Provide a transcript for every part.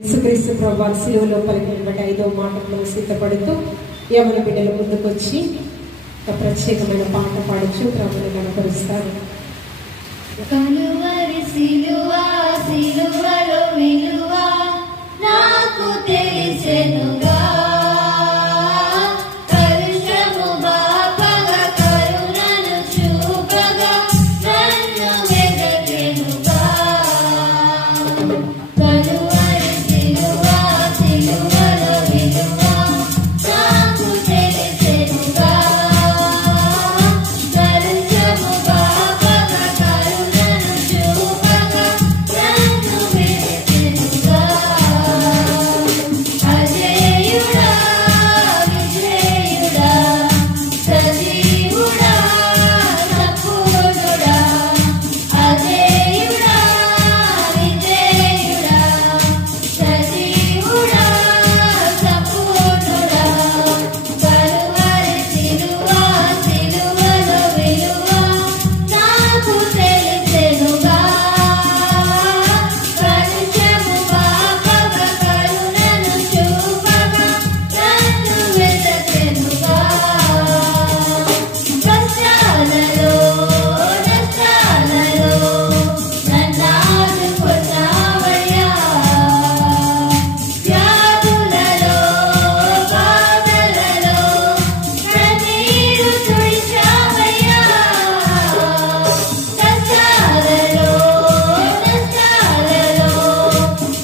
యేసుక్రీస్తు ప్రభువు శిలువలో పలికినటువంటి 5వ మాటలో సిద్ధపడుతూ యవన బిడ్డల ముందుకు వచ్చి ఒక ప్రత్యేకమైన పాట పాడుచు ప్రభువుని కనపరుస్తారు. కలువరి సిలువ సిలువలో విలువ నాకు తెలిసెనుగా, కరుషము బాపగా కరుణను చూపగా నన్ను వెదకెనుగా. కలువరి సిలువ సిలువలో విలువ నాకు తెలిసెనుగా, కరుషము బాపగా కరుణను చూపగా నన్ను వెదకెనుగా. అజేయుడా విజేయుడా సజీవుడా సపూర్ణుడా, అజేయుడా విజేయుడా సజీవుడా సపూర్ణుడా. కలువరి సిలువ సిలువలో విలువ నాకు తెలిసెనుగా, కరుషము బాపగా కరుణను చూపగా నన్ను వెదకెనుగా. కష్టాలలో నష్టాలలో నన్నాదుకున్నావయ్యా, వ్యాధులలో బాధలలో కన్నీరు తుడిచావయ్యా. కష్టాలలో నష్టాలలో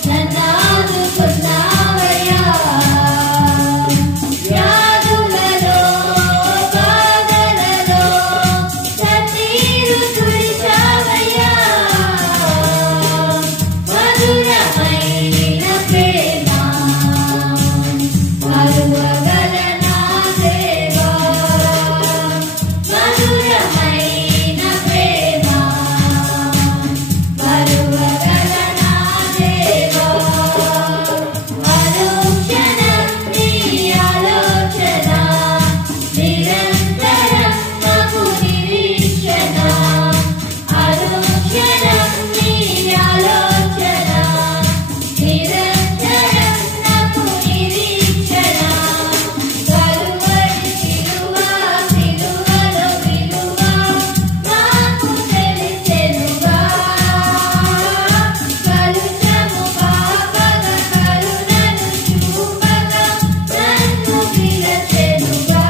నన్నాదుకున్నావయ్యా, వ్యాధులలో బాధలలో కన్నీరు తుడిచావయ్యా. మధురమైన ప్రేమ మరువగల నా దేవా, మధురమైన ప్రేమ మరువగల నా దేవా. అనుక్షణం నీ ఆలోచన నిరంతరం నాకు నిరీక్షణ, అనుక్షణం నీ ఆలోచన నిరంతరం నాకు నిరీక్షణ. కలువరి సిలువ సిలువలో విలువ నాకు తెలిసెనుగా, కరుషము బాపగా కరుణను చూపగా నన్ను పిలచెనుగా.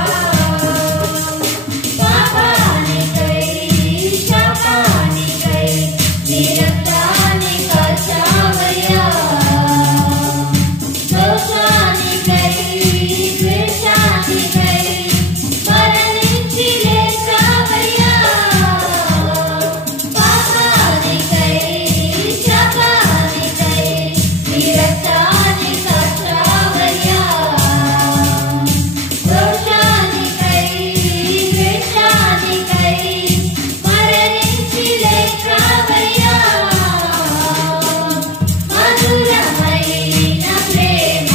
పాపానికై శాపానికై నీ రక్తాన్ని కాచావయ్యా, దోషానికై ద్వేషానికై మరణించి లేచావయ్యా. పాపానికై శాపానికై నీ రక్తాన్ని కాచావయ్యా, దోషానికై ద్వేషానికై మరణించి లేచావయ్యా. మధురమైన ప్రేమ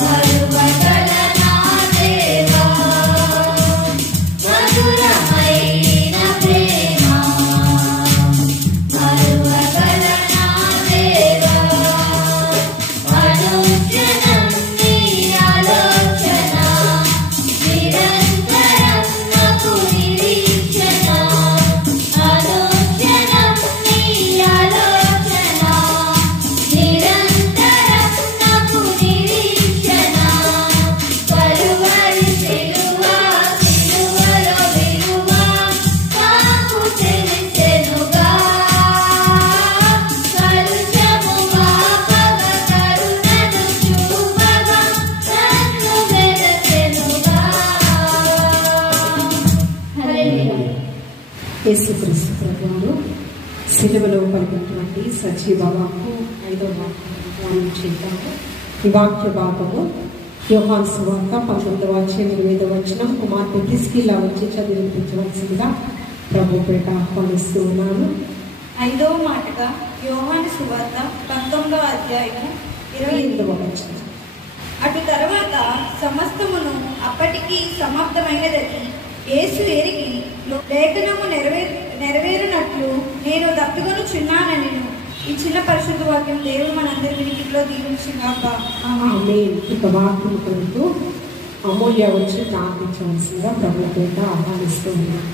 మరువగల నా దేవా, మధురమైన ప్రేమ మరువగల నా దేవా. అనుక్షణం నీ ఆలోచన నిరంతరం నాకు నిరీక్షణ, అనుక్షణం నీ ఆలోచన నిరంతరం నాకు నిరీక్షణ. కలువరి సిలువ సిలువలో విలువ నాకు తెలిసెనుగా, కరుషము బాపగా కరుణను చూపగా నన్ను వెదకెనుగా. హల్లెలూయా. యేసుక్రీస్తు ప్రభువును శిలువలో పలికినటువంటి సజీవ వాక్కు 5వ వాక్యం చేద్దాము. ఈ వాక్య భాగము యోహాను సువార్త 19వ అధ్యాయం 8వ వచనం. కుమార్తె ప్రిస్కిల్లా వచ్చి చదివించవలసిందిగా ప్రభు పేట ఆహ్వానిస్తూ ఉన్నాను. 5వ మాటగా యోహాను సువార్త 19వ అధ్యాయము 28వ వచనం. అటు తర్వాత సమస్తమును అప్పటికి సమాప్తమైనదని యేసు ఎరిగి లేఖనము నెరవేరునట్లు నేను దప్పికొనుచున్నానని ఈ చిన్న పరిశుద్ధ వాక్యం దేవుడు మనందరి వినికిడిలో దీవించుగాక. ఆమేన్. ఇక వాక్యం కొరకు అమూల్య వచ్చి ప్రార్థించవలసిందిగా ప్రభు పేట ఆహ్వానిస్తూ ఉన్నాం.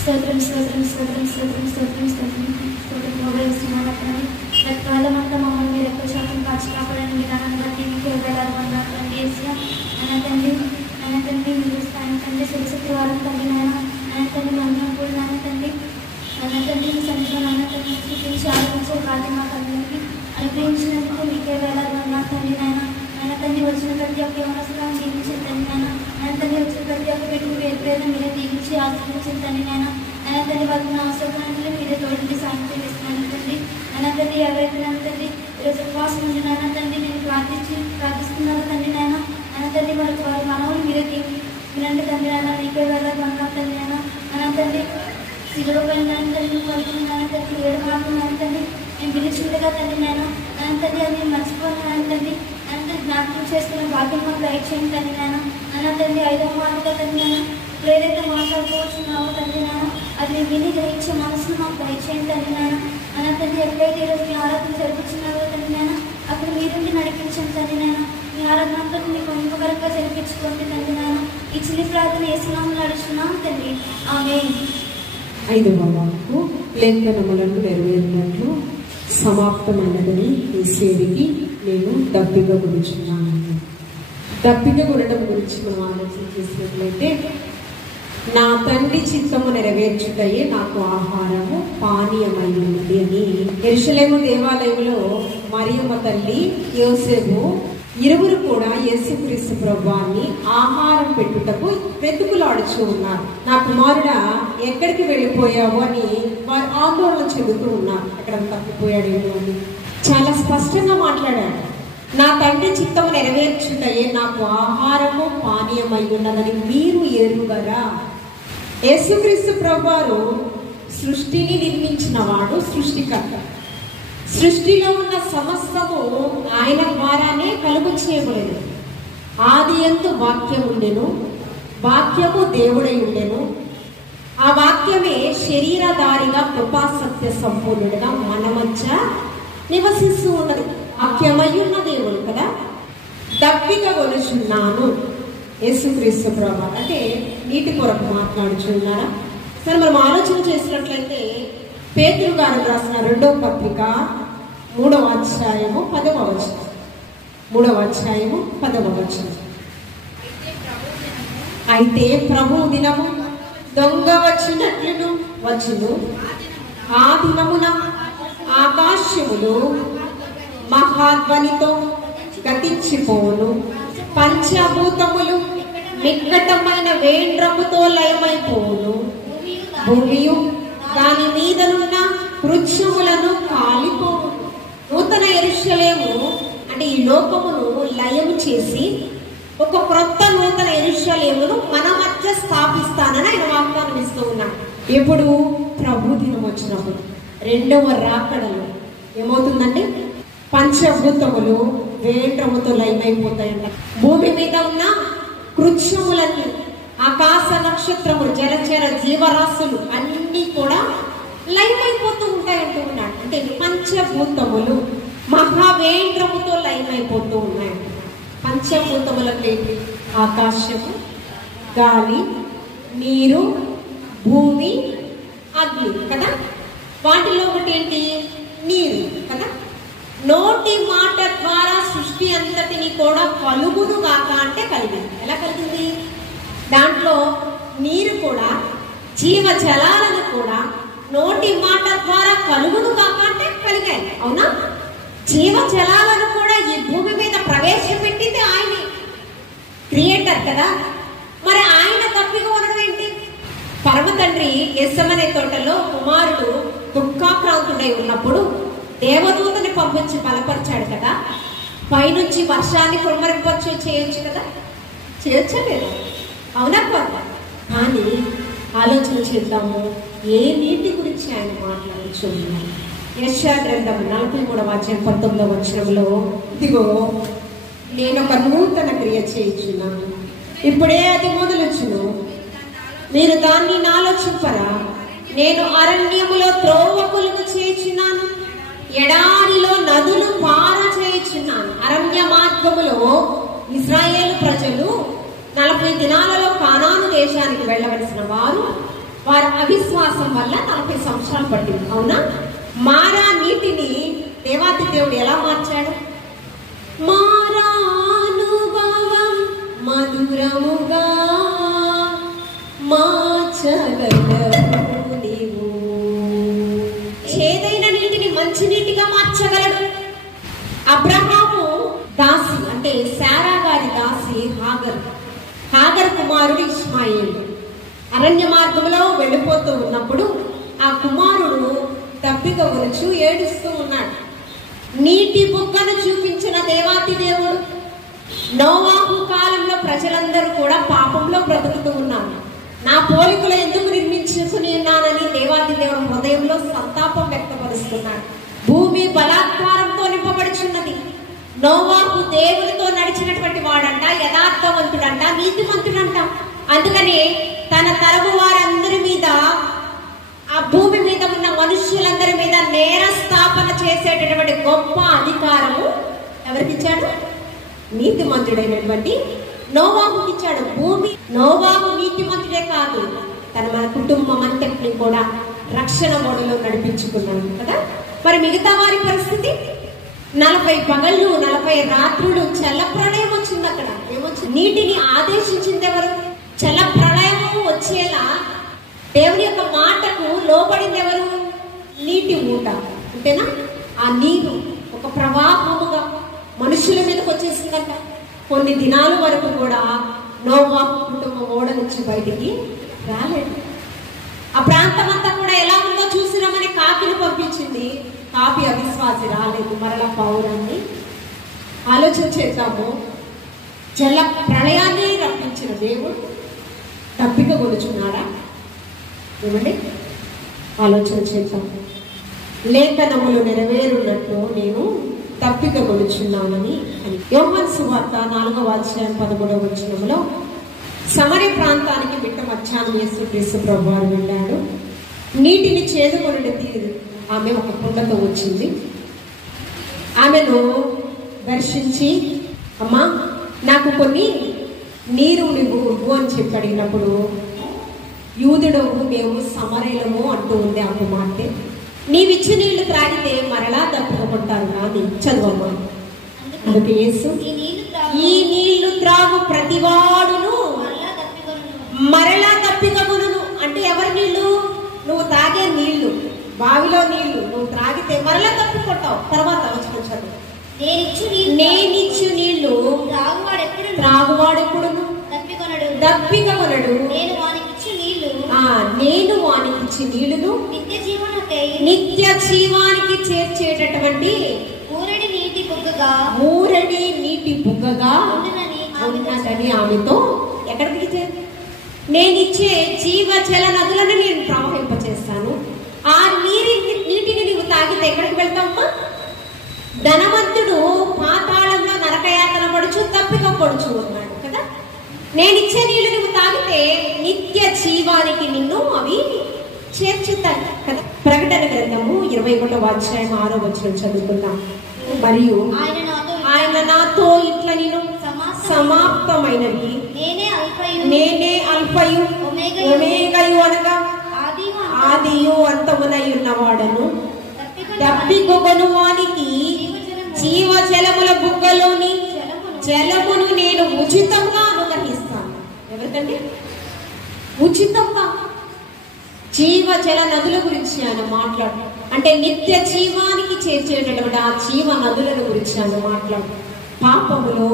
స్తోత్రం స్తోత్రం స్తోత్రం స్తోత్రం స్తోత్రం స్తోత్రం స్తోత్రం మొదలుస్తున్నాను తండ్రి. గత కాలమంతా మమ్మల్ని మీరు ఎక్కువ శాతం కాచి కాపాడని విధానాన్ని బట్టి మీకు వేలాది వందనాలు తండ్రి. యేసయ్యా ఆయన తండ్రి మీరు స్థానం తండ్రి శుక్రవారం తండ్రి ఆయన తండ్రి మందిరం కూడా తండ్రి మీ సన్నిధిలో తండ్రి చూపించి ఆలోచించే కాదు మా తండ్రికి అనుగ్రహించినందుకు మీకే వేలాది వందనాలు తండ్రి. ఆయన తండ్రి వచ్చిన ప్రతి ఒక్క అవసరాన్ని దీవించే తండ్రి. ఆయన తండ్రి వచ్చిన ప్రతి ఒక్క పెట్టుకు పేరు మీరే దీవించి ఆశ్రయించిన తండ్రి. ఆయన తండ్రి వాళ్ళ అవసరాన్ని మీరే తోడించి సాయం చేస్తున్నాను తండ్రి. ఆయన తండ్రి ఎవరైతే తండ్రి ఈరోజు ఉపవాసం ఉంది నాయన తండ్రి నేను ప్రార్థిస్తున్నాను తండ్రి. ఆయన తండ్రి వారి మనవులు మీరే వినండి తండ్రి. మీకే వేలాది వందనాలు తండ్రి. ఆయన తండ్రి సిలువ పైన తండ్రి పడుతున్నాను తండ్రి 7 మాటలు తండ్రి నేను పిలిచిండగా తండ్రి. ఆయన తండ్రి అది మర్చిపోయినాను తండ్రి. ఆయన జ్ఞాపకం చేసుకున్న భాగ్యం మాకు దయచేయండి తండ్రి. ఆయన తండ్రి 5వ మాటగా తండ్రి ఇప్పుడు ఏదైతే మాట్లాడుకోవచ్చున్నావో తండ్రి అది విని గ్రహించే మనసును మాకు దయచేయండి తండ్రి. ఆయన తండ్రి ఎప్పుడైతే ఈరోజు మీ ఆరాధన జరుపుతున్నారో తండ్రి అక్కడ మీరుండి నడిపించండి తండ్రి. మీ ఆరాధన అంతా మీకు ఇంకొకరంగా జరిపించుకోండి తండ్రి. ఈ చిన్ని ప్రార్థన యేసునామములో నడుచున్నాం తండ్రి. ఆమేన్. 5వ వాక్కు లేఖనములను నెరవేరినట్లు సమాప్తమైనదని ఈ సేవికి నేను దప్పిక గురించున్నాను. దప్పిక గురడం గురించి మనం ఆలోచన చేసినట్లయితే నా తండ్రి చిత్తము నెరవేర్చుటయే నాకు ఆహారము పానీయమై ఉన్నది అని యెరూషలేము దేవాలయంలో మరియమ్మ తల్లి యోసేపు ఇరువురు కూడా యేసుక్రీస్తు ప్రభువాన్ని ఆహారం పెట్టుటకు వెతుకులాడుచూ ఉన్నారు. నా కుమారుడా ఎక్కడికి వెళ్ళిపోయావు అని వారు ఆందోళన చెందుతూ ఉన్నారు. ఎక్కడ తప్పిపోయాడేమో అని చాలా స్పష్టంగా మాట్లాడాడు. నా తండ్రి చిత్తము నెరవేర్చుటయే నాకు ఆహారము పానీయమై ఉన్నదని మీరు ఎరుగరా. యేసుక్రీస్తు ప్రభువారు సృష్టిని నిర్మించిన వాడు, సృష్టికర్త. సృష్టిలో ఉన్న సమస్తము ఆయన ద్వారానే కలుగు చేయబడేది. ఆదియందు వాక్యం ఉండెను, వాక్యము దేవుడై ఉండెను. ఆ వాక్యమే శరీరధారిగా కృపాసత్య సంపూర్ణుడిగా మన మధ్య నివసిస్తూ ఉన్నది. వాక్యమయ్యున్న దేవుడు కదా. దప్పిక కొలుచున్నాను యేసుక్రీస్తు ప్రభువు అంటే నీటి కొరకు మాట్లాడుచున్నారా? సరే, మనం ఆలోచన చేసినట్లయితే పేతురు గారు రాసిన 2వ పత్రిక 3వ అధ్యాయము 10వ వచనం. 3వ అధ్యాయము 10వ వచనం. అయితే ప్రభు దినము దొంగ వచ్చినట్లును వచ్చును. ఆ దినమున ఆకాశములు మహాధ్వనితో గతించిపోవును. పంచభూతములు నిక్కటమైన వేండ్రముతో లయమైపోవును. భూమియు దాని మీదనున్న వృక్షములను కాలిపోవును. నూతన యెరూషలేము అంటే ఈ లోకమును లయము చేసి ఒక క్రొత్త నూతన యెరూషలేమును మన మధ్య స్థాపిస్తానని ఆయన వాగ్దానం ఇస్తూ ఉన్నాడు. ఎప్పుడు? ప్రభు దినం వచ్చినప్పుడు, 2వ రాకడలో ఏమవుతుందంటే పంచభూతములు వేండ్రముతో లయమైపోతాయంట. భూమి మీద ఉన్న వృక్షములన్నీ, ఆకాశ నక్షత్రములు, జలచర జీవరాశులు అన్ని కూడా లయమైపోతూ ఉంటాయంటూ ఉన్నాడు. అంటే పంచభూతములు మహావేంద్రముతో లయమైపోతూ ఉన్నాయంట. పంచభూతములంటే ఆకాశము, గాలి, నీరు, భూమి, అగ్ని కదా. వాటిలో ఒకటి ఏంటి? నీరు కదా. నోటి మాట ద్వారా సృష్టి అంతటిని కూడా కలుగును గాక అంటే కలిగింది. ఎలా కలిగింది? దాంట్లో నీరు కూడా, జీవ జలాలను కూడా నోటి మాట ద్వారా కలుగును కాక అంటే కలిగాయి. అవునా? జీవ జలాలను కూడా ఈ భూమి మీద ప్రవేశపెట్టింది ఆయనే, క్రియేటర్ కదా. మరి ఆయన తప్పిగా ఉండడం ఏంటి? పరమ తండ్రి గెత్సెమనే తోటలో కుమారుడు దుఃఖాక్రాంతుడై ఉన్నప్పుడు దేవదూతని పంపించి బలపరిచాడు కదా. పైనుంచి వర్షాన్ని కుమ్మరింపచ్చు చేయొచ్చు కదా. చేయొచ్చా లేదా? అవునా కదా? కానీ ఆలోచన చేద్దాము, ఏ నీటి గురించి ఆయన మాట్లాడుచున్నారు. యెషయా గ్రంథం 43వ అధ్యాయం 19వ వచనంలో, ఇదిగో నేను ఒక నూతన క్రియ చేయుచున్నాను, ఇప్పుడే అది మొదలుచును, మీరు దాన్ని ఆలోచింపరా? నేను అరణ్యములో త్రోవ కొలువు చేయుచున్నాను, ఎడారిలో నదులు పారచేయుచున్నాను. అరణ్య మార్గములో ఇశ్రాయేలు ప్రజలు 40 దినాలలో కానాను దేశానికి వెళ్ళవలసిన వారి అవిశ్వాసం వల్ల 40 సంవత్సరాలు పట్టింది. అవునా? మారా నీటిని దేవాతి దేవుడు ఎలా మార్చాడు? మారానుభవం మధురముగా మార్చగలవు నీవు. చేదైన నీటిని మంచి నీటిగా మార్చగలడు. అబ్రహాము దాసి అంటే శారా గారి దాసి హాగర్ కుమారుడు ఇష్మాయేలు అరణ్య మార్గంలో వెళ్ళిపోతూ ఉన్నప్పుడు ఆ కుమారుడు తప్పిక గురించి ఏడుస్తూ ఉన్నాడు. నీటి బుగ్గను చూపించిన దేవాతి దేవుడు. నోవాహు కాలంలో ప్రజలందరూ కూడా పాపంలో బ్రతుకుతూ ఉన్నారు. నా పోలికలో ఎందుకు నిర్మించుకుని ఉన్నానని దేవాతి దేవుడు హృదయంలో సంతాపం వ్యక్తపరుస్తున్నాడు. భూమి బలాత్కారంతో నింపబడుచున్నది. నోవాహు దేవునితో నడిచినటువంటి వాడంట, యథార్థవంతుడంట, నీతిమంతుడంట. అందుకని తన తరము వారందరి మీద, ఆ భూమి మీద ఉన్న మనుష్యులందరి మీద నేర స్థాపన చేసేటటువంటి గొప్ప అధికారము ఎవరికి ఇచ్చాడు? నీతిమంతుడైనటువంటి నోవాహుకి ఇచ్చాడు. నోవాహు నీతిమంతుడే కాదు, మన కుటుంబం అంతటిని కూడా రక్షణ ఓడలో నడిపించుకున్నాడు కదా. మరి మిగతా వారి పరిస్థితి 40 పగళ్ళు 40 రాత్రులు చల్ల ప్రళయం వచ్చింది. అక్కడ ఏమొచ్చింది? నీటిని ఆదేశించింది ఎవరు? చల్ల ప్రళయము వచ్చేలా దేవుని యొక్క మాటకు లోబడింది ఎవరు? నీటి ఊట. అంతేనా? ఆ నీరు ఒక ప్రవాహముగా మనుషుల మీదకి వచ్చేసిందంట. కొన్ని దినాల వరకు కూడా నోవాహు కుటుంబం ఓడ నుంచి బయటికి రాలేదు. ఆ ప్రాంతం అంతా కూడా ఎలా ఉందో చూసినామని కాకిని పంపించింది. కాకి అవిశ్వాసి రాలేదు. మరలా పౌరాన్ని ఆలోచన చేద్దాము. జల ప్రళయాన్ని రప్పించిన దేవుడు తప్పిక కొలుచున్నాడా? ఏమండి? ఆలోచన చేద్దాం. లేఖనములు నెరవేరున్నట్టు నేను తప్పిక కొలుచున్నానని అని. యోహాను సువార్త 4వ అధ్యాయం 13వ వచనంలో సమరయ ప్రాంతానికి బిట్ట మధ్యాహ్నం యేసుక్రీస్తు ప్రభువారు వెళ్ళాడు. నీటిని చేదుకొనుడి తీరు ఆమె ఒక కుండతో వచ్చింది. ఆమెను దర్శించి, అమ్మా నాకు కొన్ని నీరు ఇవ్వు అని చెప్పి అడిగినప్పుడు, యూదుడవు మేము సమరయులము అంటూ ఉంది ఆ కుమార్తె. నీవిచ్చి నీళ్లు త్రాగితే మరలా తప్పుకుంటారు కానీ చదువమ్మా. అందుకే యేసు, ఈ నీళ్లు త్రాగు ప్రతివాడును మరలా తప్పికగును. అంటే ఎవరి నీళ్లు? నువ్వు తాగే నీళ్లు, బావిలో నీళ్లు నువ్వు త్రాగితే మరలా తప్పుకుంటావు. తర్వాత చదువు. నేనిచ్చు నీళ్లు త్రాగువాడెప్పుడు దప్పికగొనడు. నేను వానికిచ్చి నీళ్లును నిత్య జీవానికి చేర్చేటటువంటి ఊరడి నీటి బుగ్గగా ఉన్నదని ఆమెతో ఎక్కడికి చేరు? నేనిచ్చే జీవ జల నదులను నేను ప్రవహింపచేస్తాను. ఆ నీటిని నీవు తాగితే ఎక్కడికి వెళ్తామా? ధనవంతుడు పాతాళంలో నరకయాతన పడుచు తప్పిక పడుచు ఉన్నాడు కదా. నేనిచ్చే నీళ్లు నువ్వు తాగితే నిత్య జీవానికి నిన్ను అవి చేర్చుతాయి కదా. ప్రకటన గ్రంథము 21వ అధ్యాయం 6వ వచనం చదువుకుందాం. మరియు ఆయన నాతో ఇట్లా నేను సమాప్తమైనది నేనే అల్ఫయు ఒమేగయు అనగా ఆదియు అంతమునై ఉన్నవాడను. తప్పికొగను వానికి జీవ జలముల బుగ్గలోని జలమును నేను ఉచితంగా అనుగ్రహిస్తాను. ఎవరికండి? ఉచితంగా. జీవ జల నదుల గురించి ఆయన మాట్లాడు. అంటే నిత్య జీవానికి చేర్చేటటువంటి ఆ జీవ నదులను గురించి ఆయన మాట్లాడు. పాపములో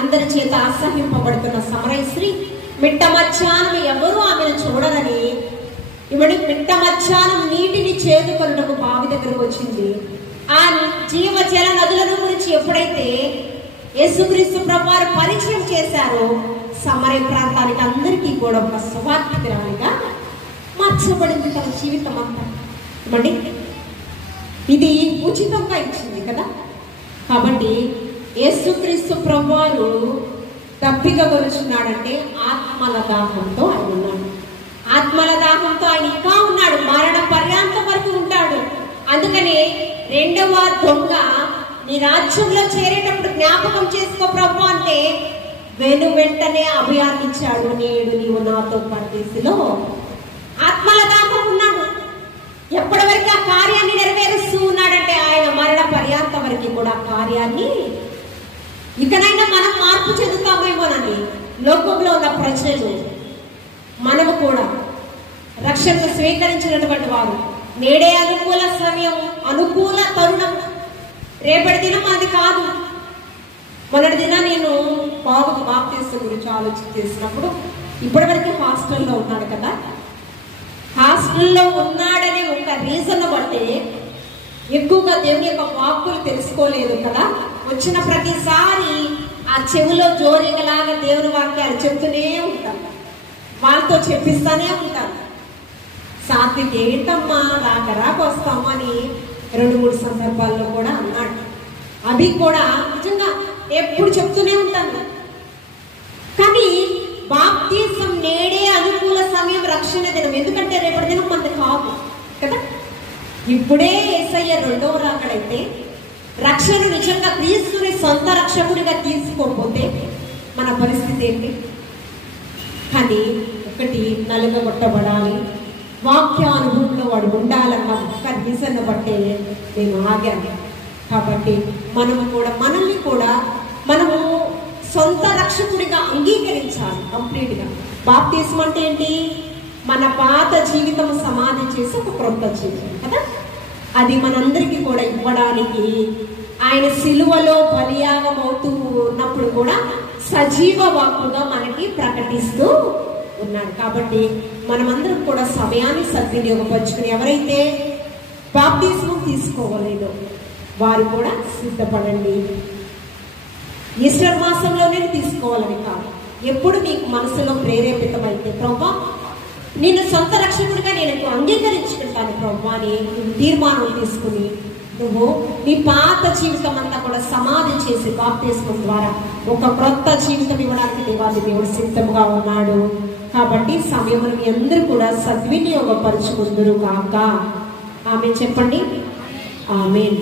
అందరి చేత అసహింపబడుతున్న సమరయ స్త్రీ మిట్ట మధ్యాహ్నం ఎవరు ఆమెను చూడరని ఇవిడి మిట్ట మధ్యాహ్నం నీటిని చేదుకొనుటకు బావి దగ్గరకు వచ్చింది. ఆ జీవ జల నదులను గురించి ఎప్పుడైతే యేసుక్రీస్తు ప్రభువారు పరిచయం చేశారో సమరయ ప్రాంతానికి అందరికీ కూడా ఒక సువార్తికురాలిగా మార్చబడింది తన జీవితం అంతా. ఇవ్వండి, ఇది ఉచితంగా ఇచ్చింది కదా. కాబట్టి యేసుక్రీస్తు ప్రభువారు తప్పిక కొలుచున్నాడంటే ఆత్మల దాహంతో ఆయన ఉన్నాడు. ఆత్మల దాహంతో ఆయన ఇంకా ఉన్నాడు. మరణ పర్యాంతం వరకు ఉంటాడు. అందుకనే రెండవ దొంగ నీ రాజ్యంలో చేరేటప్పుడు జ్ఞాపకం చేసుకో ప్రభు అంటే వెంటనే అభయాన్ని ఇచ్చాడు. నేడు నీవు నాతో పరదేశిలో ఆత్మల దాకా ఉన్నాడు. ఎప్పటి వరకు ఆ కార్యాన్ని నెరవేరుస్తూ ఉన్నాడంటే ఆయన మరణ పర్యాంత వరకు కూడా కార్యాన్ని. ఇకనైనా మనం మార్పు చెందుతామేమోనని లోకంలో ఉన్న ప్రజలు, మనము కూడా రక్షణను స్వీకరించినటువంటి వారు నేడే అనుకూల సమయం, అనుకూల తరుణం. రేపటి దినం అది కాదు. మొన్నటి దిన నేను బాబుకు బాప్తిసం గురించి ఆలోచించేసినప్పుడు ఇప్పటి వరకు హాస్టల్లో ఉన్నాడు కదా, హాస్టల్లో ఉన్నాడనే ఒక రీజన్ బట్టి ఎక్కువగా దేవుని యొక్క వాక్కులు తెలుసుకోలేదు కదా. వచ్చిన ప్రతిసారి ఆ చెవిలో జోరిగలాగా దేవుని వాక్యాలు చెప్తూనే ఉంటాను, వాళ్ళతో చెప్పిస్తానే ఉంటాను. సాత్విక్ ఏంటమ్మా రాక వస్తాము అని 2-3 సందర్భాల్లో కూడా అన్నాడు. అవి కూడా నిజంగా ఎప్పుడు చెప్తూనే ఉంటాను. కానీ బాప్తిసం నేడే అనుకూల సమయం, రక్షణ దినం. ఎందుకంటే రేపటి దినం మనది కాదు కదా. ఇప్పుడే యేసయ్య రెండవ రాకడైతే రక్షణ నిజంగా క్రీస్తుని సొంత రక్షకుడిగా తీసుకోకపోతే మన పరిస్థితి ఏంటి? కానీ ఒకటి నలుగగొట్టబడాలి, వాక్యానుభవంలో వాడు ఉండాలన్న ఒక్క రీజన్ బట్టే నేను ఆగాను. కాబట్టి మనము కూడా మనల్ని కూడా మనము సొంత రక్షకుడిగా అంగీకరించాలి కంప్లీట్గా. బాప్తిసం అంటే ఏంటి? మన పాత జీవితం సమాధి చేసి ఒక క్రొత్త జీవితం కదా. అది మనందరికీ కూడా ఇవ్వడానికి ఆయన సిలువలో బలియాగం అవుతూ ఉన్నప్పుడు కూడా సజీవ వాక్కుగా మనకి ప్రకటిస్తూ ఉన్నాడు. కాబట్టి మనమందరం కూడా సమయాన్ని సద్వినియోగపరుచుకుని ఎవరైతే బాప్తిసం తీసుకోవలేదో వారు కూడా సిద్ధపడండి. ఈస్టర్ మాసంలోనే తీసుకోవాలని కాదు, ఎప్పుడు మీకు మనసులో ప్రేరేపితమైతే ప్రభా నేను సొంత రక్షకుడిగా నేను అంగీకరించుకుంటాను ప్రభా అని తీర్మానం తీసుకుని నువ్వు నీ పాత జీవితం అంతా కూడా సమాధి చేసి బాప్తిసం ద్వారా ఒక క్రొత్త జీవితం ఇవ్వడానికి దేవుడు సిద్ధంగా ఉన్నాడు. కాబట్టి సమయమును మీ అందరూ కూడా సద్వినియోగపరుచుకుందురు కాక. ఆమె చెప్పండి. ఆమేన్.